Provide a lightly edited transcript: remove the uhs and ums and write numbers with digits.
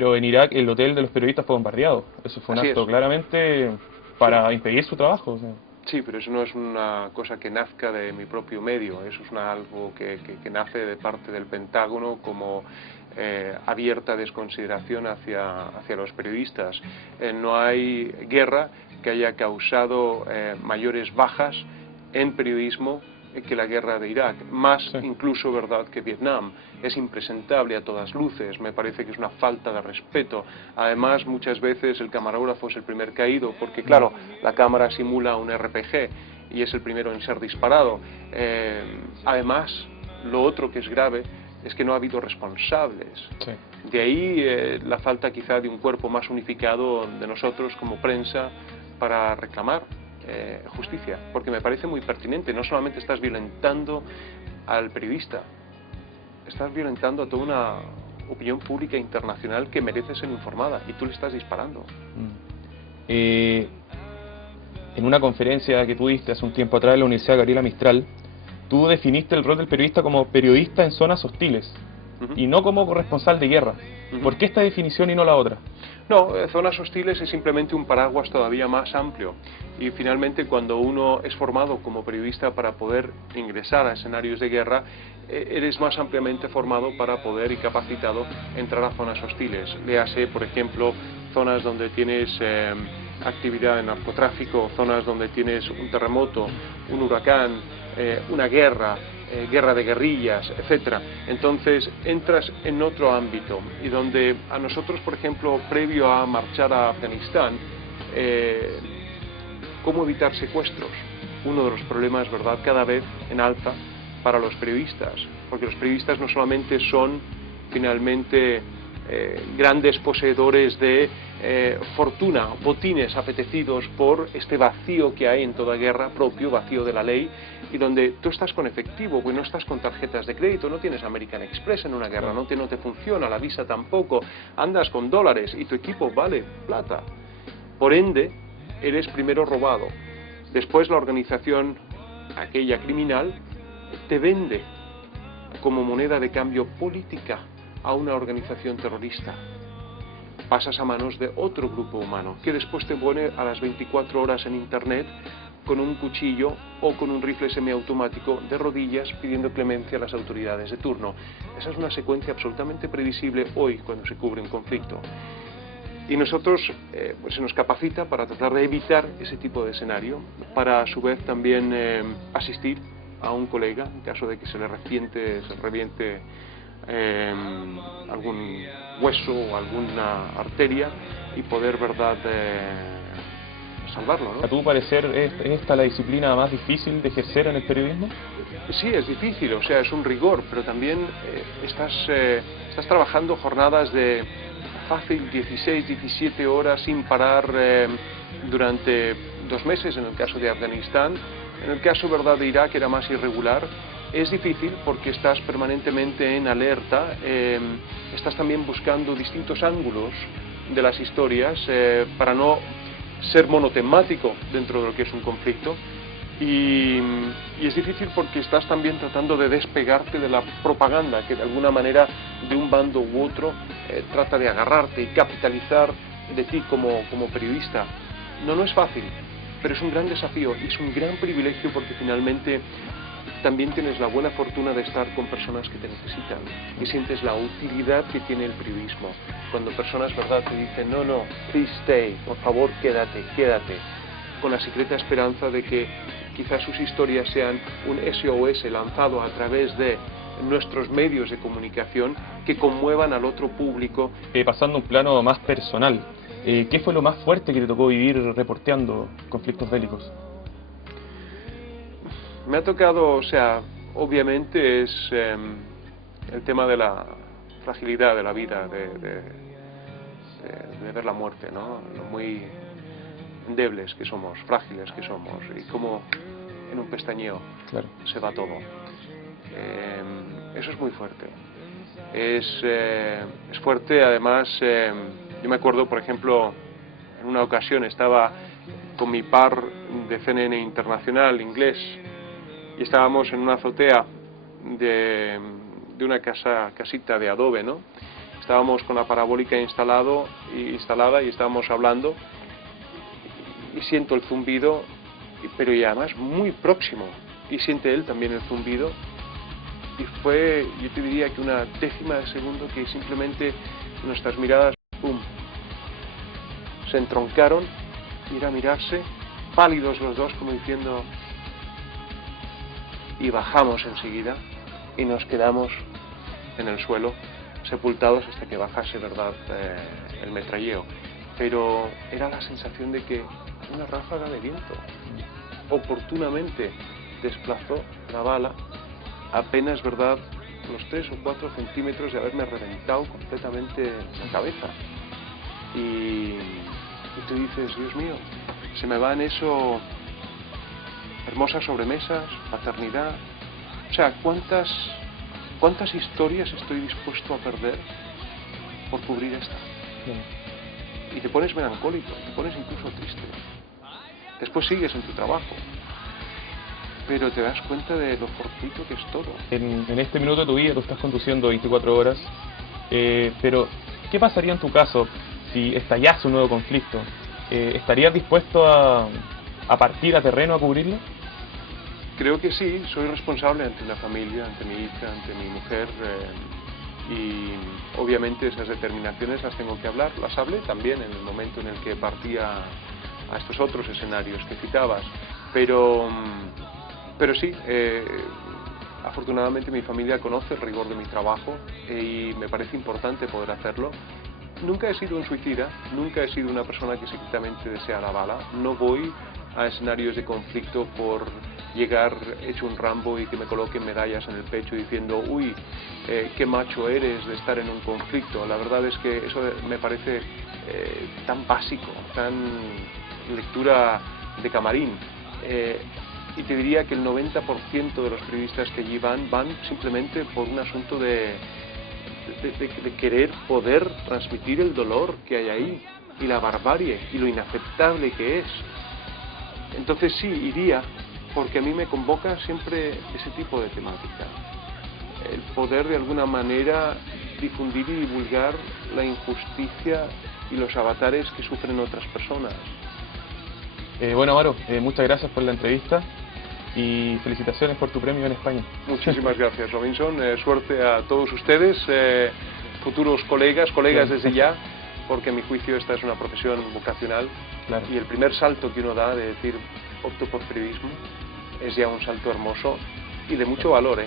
Pero en Irak el hotel de los periodistas fue bombardeado. Eso fue un Así acto es. claramente para impedir su trabajo. O sea. Sí, pero eso no es una cosa que nazca de mi propio medio, eso es algo que nace de parte del Pentágono como abierta desconsideración hacia los periodistas. No hay guerra que haya causado mayores bajas en periodismo que la guerra de Irak, más Sí. incluso verdad que Vietnam. Es impresentable a todas luces, me parece que es una falta de respeto. Además, muchas veces el camarógrafo es el primer caído, porque claro, la cámara simula un RPG y es el primero en ser disparado. Además, lo otro que es grave es que no ha habido responsables. Sí. De ahí la falta quizá de un cuerpo más unificado de nosotros como prensa para reclamar justicia, porque me parece muy pertinente. No solamente estás violentando al periodista, estás violentando a toda una opinión pública internacional que merece ser informada y tú le estás disparando. En una conferencia que tuviste hace un tiempo atrás en la Universidad Gabriela Mistral, tú definiste el rol del periodista como periodista en zonas hostiles y no como corresponsal de guerra. ¿Por qué esta definición y no la otra? No, zonas hostiles es simplemente un paraguas todavía más amplio y finalmente cuando uno es formado como periodista para poder ingresar a escenarios de guerra, eres más ampliamente formado para poder y capacitado entrar a zonas hostiles. Léase, por ejemplo, zonas donde tienes actividad de narcotráfico, zonas donde tienes un terremoto, un huracán, una guerra, guerra de guerrillas, etcétera. Entonces entras en otro ámbito y donde a nosotros, por ejemplo, previo a marchar a Afganistán, ¿cómo evitar secuestros? Uno de los problemas, ¿verdad?, cada vez en alza para los periodistas, porque los periodistas no solamente son finalmente grandes poseedores de fortuna, botines apetecidos por este vacío que hay en toda guerra, propio vacío de la ley, y donde tú estás con efectivo, pues no estás con tarjetas de crédito, no tienes American Express en una guerra, no te funciona, la visa tampoco, andas con dólares y tu equipo vale plata. Por ende, eres primero robado. Después la organización, aquella criminal, te vende como moneda de cambio política a una organización terrorista. Pasas a manos de otro grupo humano, que después te pone a las 24 horas en internet con un cuchillo o con un rifle semiautomático de rodillas pidiendo clemencia a las autoridades de turno. Esa es una secuencia absolutamente previsible hoy cuando se cubre un conflicto. Y nosotros pues se nos capacita para tratar de evitar ese tipo de escenario, para a su vez también asistir a un colega en caso de que se le reviente algún hueso o alguna arteria y poder, verdad, salvarlo, ¿no? ¿A tu parecer es esta la disciplina más difícil de ejercer en el periodismo? Sí, es difícil, o sea, es un rigor, pero también estás trabajando jornadas de fácil 16, 17 horas sin parar durante 2 meses en el caso de Afganistán. En el caso, verdad, de Irak era más irregular. Es difícil porque estás permanentemente en alerta, estás también buscando distintos ángulos de las historias para no ser monotemático dentro de lo que es un conflicto. Y es difícil porque estás también tratando de despegarte de la propaganda que de alguna manera de un bando u otro trata de agarrarte y capitalizar de ti como periodista. No es fácil, pero es un gran desafío y es un gran privilegio porque finalmente también tienes la buena fortuna de estar con personas que te necesitan y sientes la utilidad que tiene el periodismo. Cuando personas, verdad, te dicen, no, please stay, por favor, quédate, con la secreta esperanza de que quizás sus historias sean un SOS lanzado a través de nuestros medios de comunicación que conmuevan al otro público. Pasando a un plano más personal, ¿qué fue lo más fuerte que te tocó vivir reporteando conflictos bélicos? Me ha tocado, o sea, obviamente es el tema de la fragilidad de la vida, de ver la muerte, ¿no? Lo muy endebles que somos, frágiles que somos, y cómo en un pestañeo se va todo. Eso es muy fuerte. Es fuerte, además, yo me acuerdo, por ejemplo, en una ocasión estaba con mi par de CNN Internacional inglés y estábamos en una azotea de una casita de adobe, ¿no? estábamos con la parabólica instalada y estábamos hablando y siento el zumbido, pero y además muy próximo, y siente él también el zumbido, y fue, yo te diría que una décima de segundo que simplemente nuestras miradas, ¡pum!, se entroncaron, y era mirarse, pálidos los dos, como diciendo, y bajamos enseguida, y nos quedamos en el suelo, sepultados hasta que bajase, ¿verdad?, el metralleo. Pero era la sensación de que una ráfaga de viento oportunamente desplazó la bala apenas, ¿verdad?, los 3 o 4 centímetros de haberme reventado completamente la cabeza. Y tú dices, Dios mío, se me van eso, hermosas sobremesas, paternidad. O sea, ¿cuántas historias estoy dispuesto a perder por cubrir esta? Y te pones melancólico, te pones incluso triste. Después sigues en tu trabajo, pero te das cuenta de lo fortuito que es todo. En este minuto de tu vida tú estás conduciendo 24 horas, pero ¿qué pasaría en tu caso si estallase un nuevo conflicto? ¿Estarías dispuesto a partir a terreno a cubrirlo? Creo que sí, soy responsable ante una familia, ante mi hija, ante mi mujer, y obviamente esas determinaciones las tengo que hablar. Las hablé también en el momento en el que partía a estos otros escenarios que citabas, pero sí, afortunadamente mi familia conoce el rigor de mi trabajo y me parece importante poder hacerlo. Nunca he sido un suicida, nunca he sido una persona que secretamente desea la bala, no voy a escenarios de conflicto por llegar hecho un Rambo y que me coloquen medallas en el pecho diciendo, uy, qué macho eres de estar en un conflicto. La verdad es que eso me parece tan básico, tan lectura de camarín. Y te diría que el 90% de los periodistas que allí van simplemente por un asunto de querer poder transmitir el dolor que hay ahí y la barbarie y lo inaceptable que es. Entonces sí, iría, porque a mí me convoca siempre ese tipo de temática. El poder de alguna manera difundir y divulgar la injusticia y los avatares que sufren otras personas. Bueno, Amaro, muchas gracias por la entrevista y felicitaciones por tu premio en España. Muchísimas gracias, Robinson. Suerte a todos ustedes, futuros colegas desde ya, porque a mi juicio esta es una profesión vocacional. Claro. Y el primer salto que uno da de decir opto por periodismo es ya un salto hermoso y de mucho valor, ¿eh?